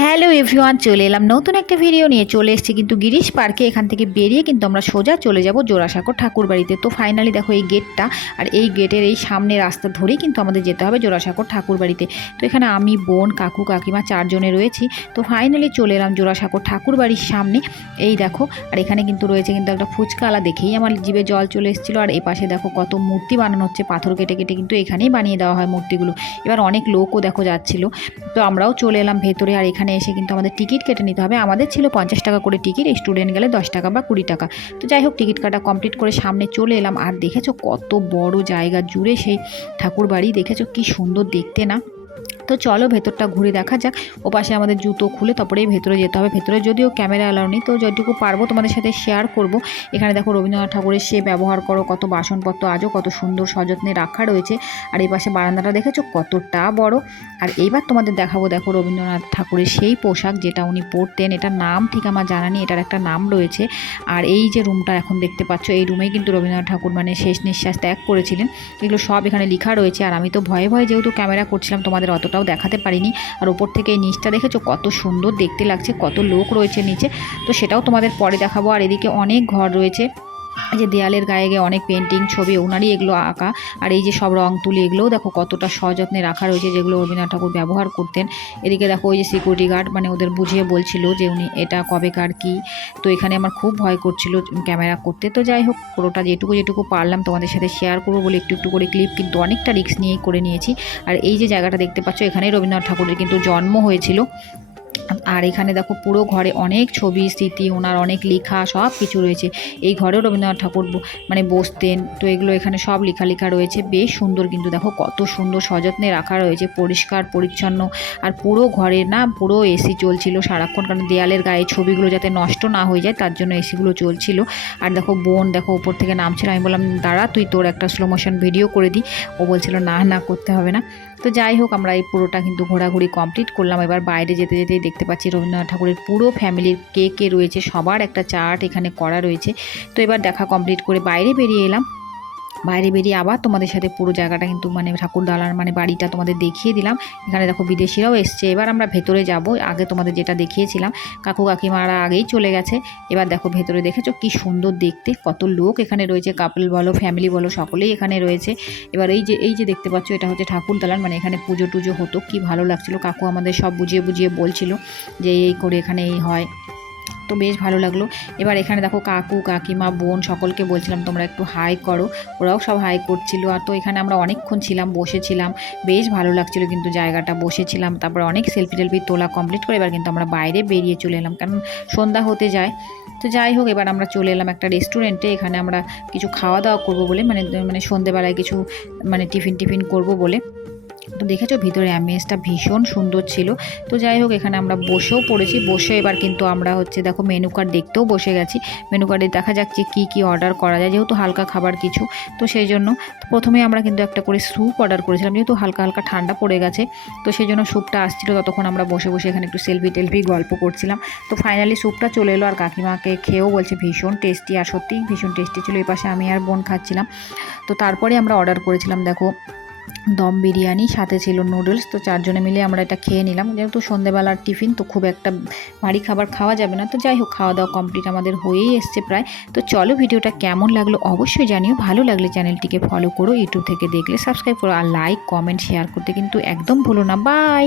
Hello everyone, চলে এলাম নতুন একটা ভিডিও নিয়ে। চলে এসেছি কিন্তু গিরিশ পার্কে। এখান থেকে বেরিয়ে কিন্তু আমরা সোজা চলে যাব জোড়াসাঁকোর ঠাকুর বাড়িতে। তো ফাইনালি দেখো এই গেটটা, আর এই গেটের এই সামনে রাস্তা ধরেই কিন্তু আমাদের যেতে হবে জোড়াসাঁকোর ঠাকুর বাড়িতে। তো এখানে আমি, বোন, কাকু, কাকিমা 4 জনে রয়েছি। তো ফাইনালি চলে এলাম জোড়াসাঁকোর ঠাকুর বাড়ির সামনে। এই দেখো, আর এখানে কিন্তু রয়েছে কিন্তু একটা ফুচকালা, দেখেই আমার জিভে জল চলে এসেছিলো। আর এপাশে দেখো কত মূর্তি বানানো হচ্ছে, পাথর কেটে কেটে কিন্তু এখানেই বানিয়ে দেওয়া হয় মূর্তিগুলো। এবার অনেক লোকও দেখো যাচ্ছিলো। তো আমরাও চলে এলাম ভেতরে। আর এখানে এসে কিন্তু আমাদের টিকিট কেটে নিতে হবে। আমাদের ছিল 50 টাকা করে টিকিট, স্টুডেন্ট গেলে 10 টাকা বা 20 টাকা। তো যাই হোক, টিকিট কাটা কমপ্লিট করে সামনে চলে এলাম। আর দেখেছো কত বড় জায়গা জুড়ে সেই ঠাকুর বাড়ি, দেখেছো কি সুন্দর দেখতে না? তো চলো ভেতরটা ঘুরে দেখা যাক। ওপাশে আমাদের জুতো খুলে তারপরেই ভেতরে যেতে হবে। ভেতরে যদিও ক্যামেরা অ্যালাউ নেই, তো যতটুকু পারবো তোমাদের সাথে শেয়ার করব। এখানে দেখো রবীন্দ্রনাথ ঠাকুরের সে ব্যবহার করো কত বাসনপত্র আজও কত সুন্দর সযত্নে রাখা রয়েছে। আর এই পাশে বারান্দাটা দেখেছো কতটা বড়। আর এইবার তোমাদের দেখাবো, দেখো রবীন্দ্রনাথ ঠাকুরের সেই পোশাক যেটা উনি পরতেন। এটার নাম ঠিক আমার জানা নেই, এটার একটা নাম রয়েছে। আর এই যে রুমটা এখন দেখতে পাচ্ছ, এই রুমেই কিন্তু রবীন্দ্রনাথ ঠাকুর মানে শেষ নিঃশ্বাস ত্যাগ করেছিলেন। এগুলো সব এখানে লেখা রয়েছে। আর আমি তো ভয়ে ভয়ে যেহেতু ক্যামেরা করছিলাম, তোমাদের অতটাও দেখাতে পারিনি। আর ওপর থেকে এই নিচটা দেখেছো কত সুন্দর দেখতে লাগছে, কত লোক রয়েছে নিচে, তো সেটাও তোমাদের পরে দেখাবো। আর এদিকে অনেক ঘর রয়েছে, এই যে দেয়ালের গায়ে গিয়ে অনেক পেন্টিং ছবি ওনারই এগুলো আঁকা। আর এই যে সব রং তুলি, এগুলোও দেখো কতটা সযত্নে রাখা রয়েছে, যেগুলো রবীন্দ্রনাথ ঠাকুর ব্যবহার করতেন। এদিকে দেখো ওই যে সিকিউরিটি গার্ড মানে ওদের বুঝিয়ে বলছিল যে উনি এটা কবেকার কি। তো এখানে আমার খুব ভয় করছিল ক্যামেরা করতে। তো যাই হোক, পুরোটা যেটুকু পারলাম তোমাদের সাথে শেয়ার করবো বলে একটু একটু করে ক্লিপ কিন্তু অনেকটা রিস্ক নিয়েই করে নিয়েছি। আর এই যে জায়গাটা দেখতে পাচ্ছ, এখানেই রবীন্দ্রনাথ ঠাকুরের কিন্তু জন্ম হয়েছিল। আর এখানে দেখো পুরো ঘরে অনেক ছবি স্মৃতি, ওনার অনেক লেখা সব কিছু রয়েছে। এই ঘরেও রবীন্দ্রনাথ ঠাকুর মানে বসতেন, তো এগুলো এখানে সব লেখা রয়েছে। বেশ সুন্দর কিন্তু দেখো কত সুন্দর সযত্নে রাখা রয়েছে, পরিষ্কার পরিচ্ছন্ন। আর পুরো ঘরে না পুরো এসি চলছিল সারাক্ষণ, কারণ দেয়ালের গায়ে ছবিগুলো যাতে নষ্ট না হয়ে যায় তার জন্য এসিগুলো চলছিল। আর দেখো বোন দেখো উপর থেকে নামছিল, আমি বললাম দাঁড়া তুই তোর একটা স্লো মোশন ভিডিও করে দিই। ও বলছিল না না করতে হবে না। তো যাই হোক, আমরা এই পুরোটা কিন্তু ঘোরাঘুরি কমপ্লিট করলাম। এবার বাইরে যেতে যেতেই দেখতে পাচ্ছি রবীন্দ্রনাথ ঠাকুরের পুরো ফ্যামিলির কে কে রয়েছে সবার একটা চার্ট এখানে করা রয়েছে। তো এবার দেখা কমপ্লিট করে বাইরে বেরিয়ে এলাম। বাইরে বেরিয়ে আবার তোমাদের সাথে পুরো জায়গাটা কিন্তু মানে ঠাকুর দালান মানে বাড়িটা তোমাদের দেখিয়ে দিলাম। এখানে দেখো বিদেশিরাও এসছে। এবার আমরা ভেতরে যাব। আগে তোমাদের যেটা দেখিয়েছিলাম, কাকু কাকিমারা আগেই চলে গেছে। এবার দেখো ভেতরে দেখেছো কি সুন্দর দেখতে, কত লোক এখানে রয়েছে, কাপল বলো ফ্যামিলি বলো সকলেই এখানে রয়েছে। এবার এই যে দেখতে পাচ্ছ, এটা হচ্ছে ঠাকুর দালান, মানে এখানে পুজো টুজো হতো। কি ভালো লাগছিল, কাকু আমাদের সব বুঝিয়ে বুঝিয়ে বলছিল যে এই করে এখানে এই হয়। তো বেশ ভালো লাগলো। এবার এখানে দেখো কাকু কাকিমা বোন সকলকে বলছিলাম তোমরা একটু হাই করো, ওরাও সব হাই করছিল। আর তো এখানে আমরা অনেকক্ষণ ছিলাম, বসেছিলাম, বেশ ভালো লাগছিল কিন্তু জায়গাটা, বসেছিলাম। তারপরে অনেক সেলফি টেলফি তোলা কমপ্লিট করে এবার কিন্তু আমরা বাইরে বেরিয়ে চলে এলাম, কারণ সন্ধ্যা হতে যায়। তো যাই হোক, এবার আমরা চলে এলাম একটা রেস্টুরেন্টে। এখানে আমরা কিছু খাওয়া দাওয়া করবো বলে, মানে সন্ধ্যেবেলায় কিছু মানে টিফিন করবো বলে। তো দেখেছো ভিতরে অ্যাম্বিয়েন্সটা ভীষণ সুন্দর ছিল। তো যাই হোক, এখানে আমরা বসেও পড়েছি। বসে এবার কিন্তু আমরা হচ্ছে দেখো মেনু কার্ড দেখতেও বসে গেছি। মেনু কার্ডে দেখা যাচ্ছে কি অর্ডার করা যায়, যেহেতু হালকা খাবার কিছু, তো সেই জন্য প্রথমে আমরা কিন্তু একটা করে স্যুপ অর্ডার করেছিলাম, যেহেতু হালকা হালকা ঠান্ডা পড়ে গেছে। তো সেই জন্য স্যুপটা আসছিল, ততক্ষণ আমরা বসে বসে এখানে একটু সেলফি টেলফি গল্প করছিলাম। তো ফাইনালি স্যুপটা চলে এলো, আর কাকিমাকে খেয়েও বলছে ভীষণ টেস্টি, আর সত্যিই ভীষণ টেস্টি ছিল। এই পাশে আমি আর বোন খাচ্ছিলাম। তো তারপরে আমরা অর্ডার করেছিলাম দেখো দম বিরিয়ানি, সাথে ছিল নুডলস। তো 4 জনে মিলে আমরা এটা খেয়ে নিলাম, যেহেতু সন্ধ্যেবেলার টিফিন তো খুব একটা ভারী খাবার খাওয়া যাবে না। তো যাই হোক, খাওয়া দাওয়া কমপ্লিট আমাদের হয়েই এসছে প্রায়। তো চলো, ভিডিওটা কেমন লাগলো অবশ্যই জানিও। ভালো লাগলে চ্যানেলটিকে ফলো করো, ইউটিউব থেকে দেখলে সাবস্ক্রাইব করো, আর লাইক কমেন্ট শেয়ার করতে কিন্তু একদম ভুলো না। বাই।